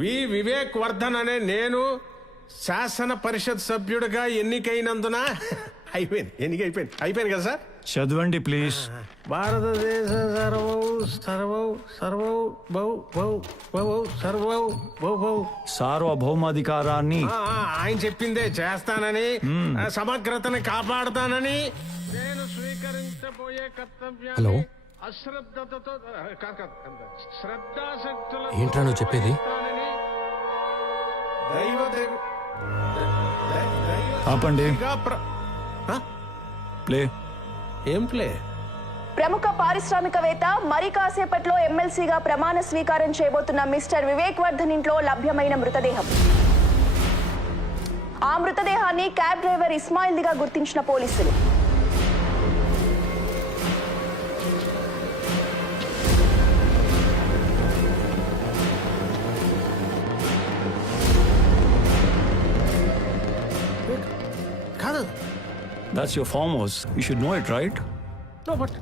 వివేక్ వర్ధన్ అనే నేను శాసన పరిషత్ సభ్యుడిగా ఎన్నికైనందున అయిపోయింది కదా సార్. చదవండి ప్లీజ్. భారతదేశ సార్వభౌమాధికారాన్ని ఆయన చెప్పిందే చేస్తానని, సమగ్రతని కాపాడుతానని, నేను స్వీకరించబోయే కర్తవ్యాన్ని అశ్రద్ధతో శ్రద్ధాశక్తుల ఏంట్రా నువ్వు చెప్పేది? ఆపండి. ప్లే. ఏం ప్లే? ప్రముఖ పారిశ్రామికవేత్త మరి కాసేపట్లో ఎమ్మెల్సీగా ప్రమాణ స్వీకారం చేయబోతున్న మిస్టర్ వివేక్ వర్ధన్ ఇంట్లో లభ్యమైన మృతదేహం. ఆ మృతదేహాన్ని క్యాబ్ డ్రైవర్ ఇస్మాయిల్దిగా గుర్తించిన పోలీసులు. కాదు, That's your farm house. You should know it, right? No, but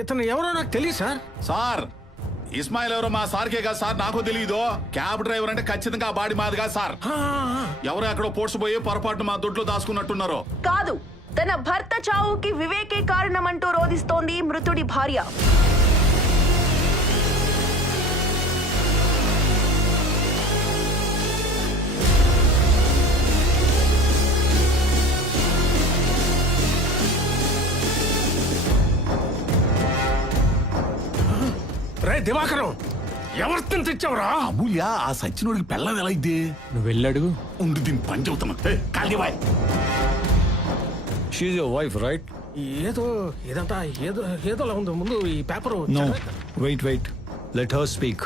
ఇతను ఎవరో నాకు తెలియదు సార్. సార్ ఇస్మాయిల్ ఎవరో మా సార్కే కాదు సార్, నాకు తెలియదు. క్యాబ్ డ్రైవర్ అంటే ఖచ్చితంగా ఆ బాడీ మాది కాదు సార్. ఎవరో అక్కడ పోడ్చిపోయి పొరపాటు మా దొడ్లో దాచుకున్నట్టున్నారు. కాదు, తన భర్త చావుకి వివేకే కారణమంటూ రోధిస్తోంది మృతుడి భార్య. రే దివాకరం, ఎవరిని తెచ్చావురా? అమూల్య ఆ సచ్చినోడికి పెళ్ళం ఎలా ఇద్ది? నువ్వు వెళ్ళాడు. ఉండి దీన్ని పని చెబుతాను. She's your wife, right? ఇదంతా ఏదోలా ఉంది. ముందు ఈ paper. No. Wait. Let her speak.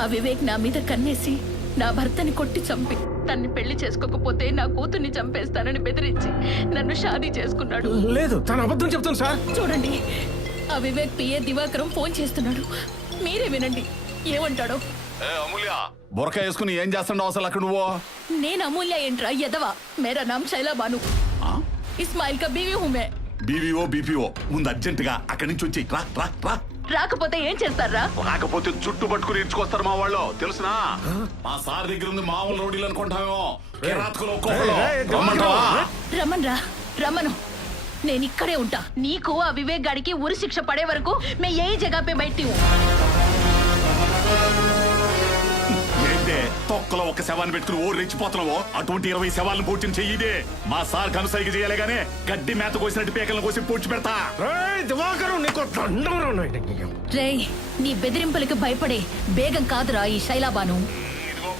ఆ వివేక్ నా మీద కన్నేసి నా భర్తని కొట్టి చంపి తన్ని పెళ్లి చేసుకోకపోతే నా కూతుర్ని చంపేస్తానని బెదిరించి నన్ను షాదీ చేసుకున్నాడు. లేదు, తను అబద్ధం చెప్తాను సార్. చూడండి, ఆ వివేక్ పిఏ దివాకరం ఫోన్ చేస్తున్నాడు. మీరే వినండి ఏమంటాడో. అమూల్య బొరక వేసుకుని ఏం చేస్తాడు అసలు అక్కడ నువ్వు? నేను అమూల్య ఏంట్రా ఎదవా. మేరా నామ్ శైలా బాను. ఇస్మాయిల్ కా బీవీ హూ మే. బీవీఓ బీపీఓ ముందు అర్జెంట్ గా అక్కడి నుంచి వచ్చి రా. రాకపోతే ఏం చేస్తారా? రాకపోతే చుట్టు పట్టుకుని ఇడ్చుకొస్తారు మా వాళ్ళు, తెలుసునా? మా సార్ దగ్గర ఉంది మామూలు రోడీలు అనుకుంటామేమో. రమ్మను, నేను ఇక్కడే ఉంటా. నీకు ఆ వివేక్ గాడికి ఉరి శిక్ష పడే వరకు మే ఏ జగह पे बैठी हूं. ఏంటే తొక్కలో ఒక శవాన్ని పెట్టుకుని ఓ రెచ్చిపోతున్నావో? అటువంటి 20 శవాలను పూడ్చిన చెయ్యిదే. మా సార్ కనుసైగ చేయాలి గానీ గడ్డి మేత కోసినట్టు పేకలను కోసి పూడ్చి పెడతా. రేయ్, నీ బెదిరింపులకు భయపడే బేగం కాదురా ఈ శైలాబాను.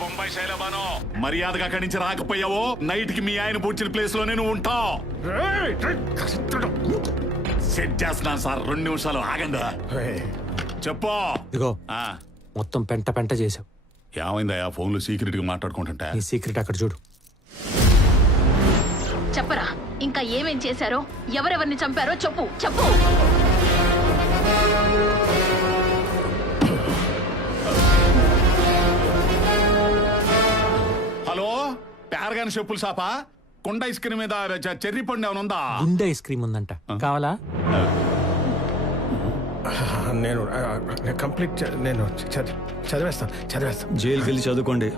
బొంబాయి శైలబాను, మర్యాదగా అక్కడి నుంచి రాకపోయావో నైట్ కి మీ ఆయన పూడ్చిన ప్లేస్ లోనే నువ్వు ఉంటావు. సెట్ చేస్తున్నాను సార్, 2 నిమిషాలు ఆగండి. చెప్పు. ఇదిగో మొత్తం పెంట చేసావు. ఏమైందా ఫోన్ లో సీక్రెట్ గా మాట్లాడుకుంటుంటా? నీ సీక్రెట్ అక్కడ చూడు. చెప్పరా, ఇంకా ఏమేం చేశారో, ఎవరెవరిని చంపారో చెప్పు. హలో, ప్యారగాని చెప్పులు షాపా? కుండ ఐస్ క్రీమ్ మీద చెర్రీ పండు ఏమైనా ఉందా? గుండె ఐస్ క్రీమ్ ఉందంట, కావాలా? నేను కంప్లీట్ నేను చదివేస్తాను. జైలుకి వెళ్ళి చదువుకోండి.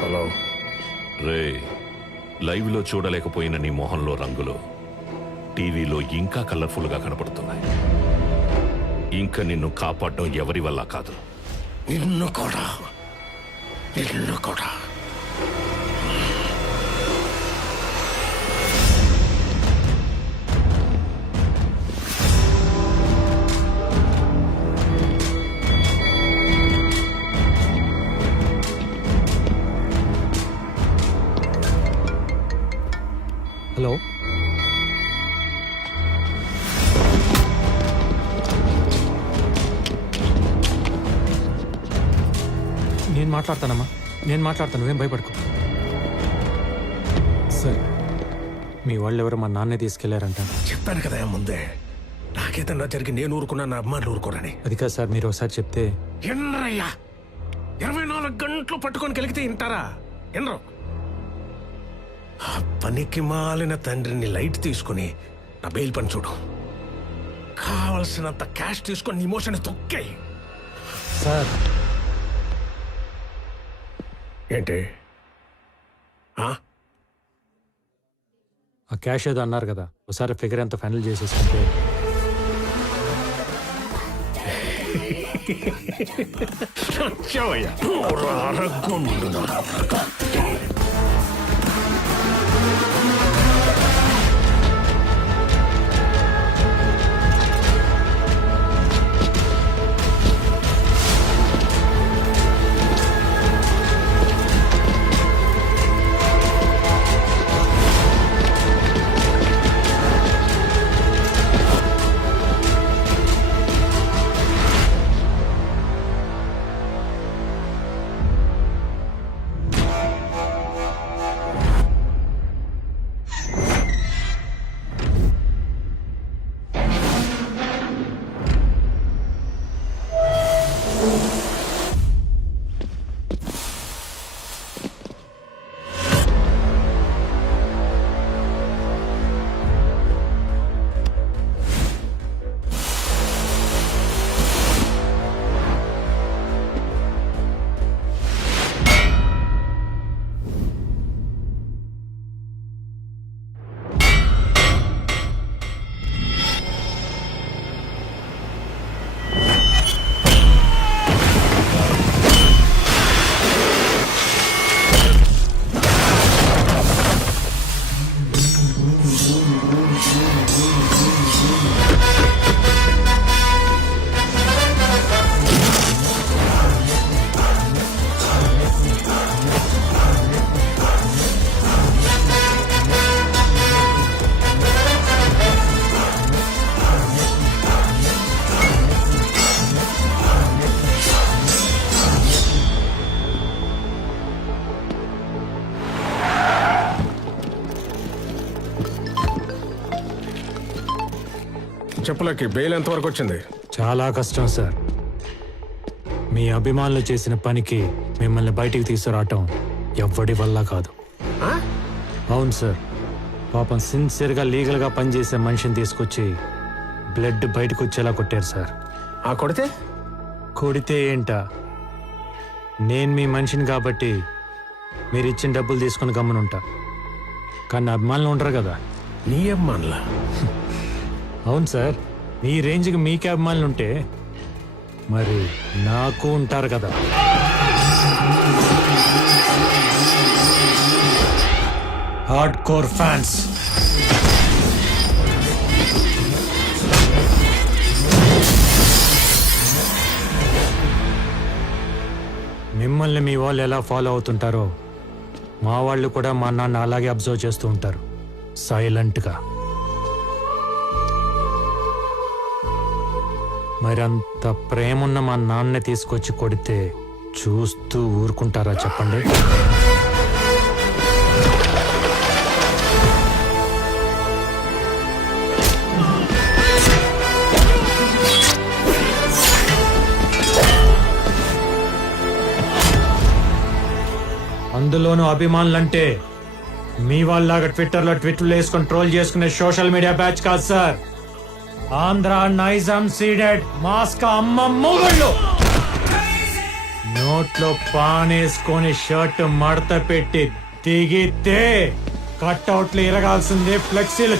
హలో రే, లైవ్ లో చూడలేకపోయిన నీ మొహంలో రంగులు టీవీలో ఇంకా కలర్ఫుల్ గా కనపడుతున్నాయి. ఇంకా నిన్ను కాపాడడం ఎవరి వల్ల కాదు. నిన్ను కూడా హలో, నేను మాట్లాడతాను, నువ్వేం భయపడుకో. సార్, మీ వాళ్ళు ఎవరో మా నాన్నే తీసుకెళ్లారంట. చెప్పాను కదా ముందే, నాకేదన్నా జరిగి నేను ఊరుకున్నా, నా అమ్మాయిలు ఊరుకోరని. అది కాదు సార్, మీరు ఒకసారి చెప్తే. ఎన్నరయ్యా, 24 గంటలు పట్టుకొని కలిగితే వింటారా? వినరు. ఆ పనికి మాలిన తండ్రిని లైట్ తీసుకుని నా బెయిల్ పని చూడు. కావలసినంత క్యాష్ తీసుకొని ఇమోషన్ తొక్కాయి. సార్ ఏంటి? ఆ? ఆ క్యాష్ ఏదో అన్నారు కదా, ఒకసారి ఫిగర్ ఎంత ఫైనల్ చేసేసుకుంటే. వచ్చావయ్యా. అరగొండు నా రగ. చెప్పులకి బెయిల్ ఎంతవరకు వచ్చింది? చాలా కష్టం సార్. మీ అభిమానులు చేసిన పనికి మిమ్మల్ని బయటికి తీసుకురావటం ఎవ్వడి వల్ల కాదు. ఆ? అవును సార్, పాపం సిన్సియర్గా లీగల్గా పనిచేసే మనిషిని తీసుకొచ్చి బ్లడ్ బయటకు వచ్చేలా కొట్టారు సార్. ఆ కొడితే? కొడితే ఏంటా, నేను మీ మనిషిని కాబట్టి మీరు ఇచ్చిన డబ్బులు తీసుకుని గమ్మునుంటా. కానీ అభిమానులు ఉండరు కదా. నీ అమ్మాన్లా? అవును సార్, మీ రేంజ్కి మీకే అభిమానులు ఉంటే మరి నాకు ఉంటారు కదా. Hard core fans. మిమ్మల్ని మీ వాళ్ళు ఎలా ఫాలో అవుతుంటారో మా వాళ్ళు కూడా మా నాన్న అలాగే అబ్జర్వ్ చేస్తూ ఉంటారు, సైలెంట్గా. మరి అంత ప్రేమున్న మా నాన్నే తీసుకొచ్చి కొడితే చూస్తూ ఊరుకుంటారా చెప్పండి? అందులోనూ అభిమానులంటే మీ వాళ్ళలాగా ట్విట్టర్లో ట్వీట్లు వేసుకొని ట్రోల్ చేసుకునే సోషల్ మీడియా బ్యాచ్ కాదు సార్. ఆంధ్ర నైజాం సీడెడ్ మాస్క అమ్మ మొగుళ్ళు. నోట్లో పానేసుకొని షర్ట్ మడత పెట్టి దిగితే కట్అవుట్లు ఇరగాల్సిందే, ఫ్లెక్సీలు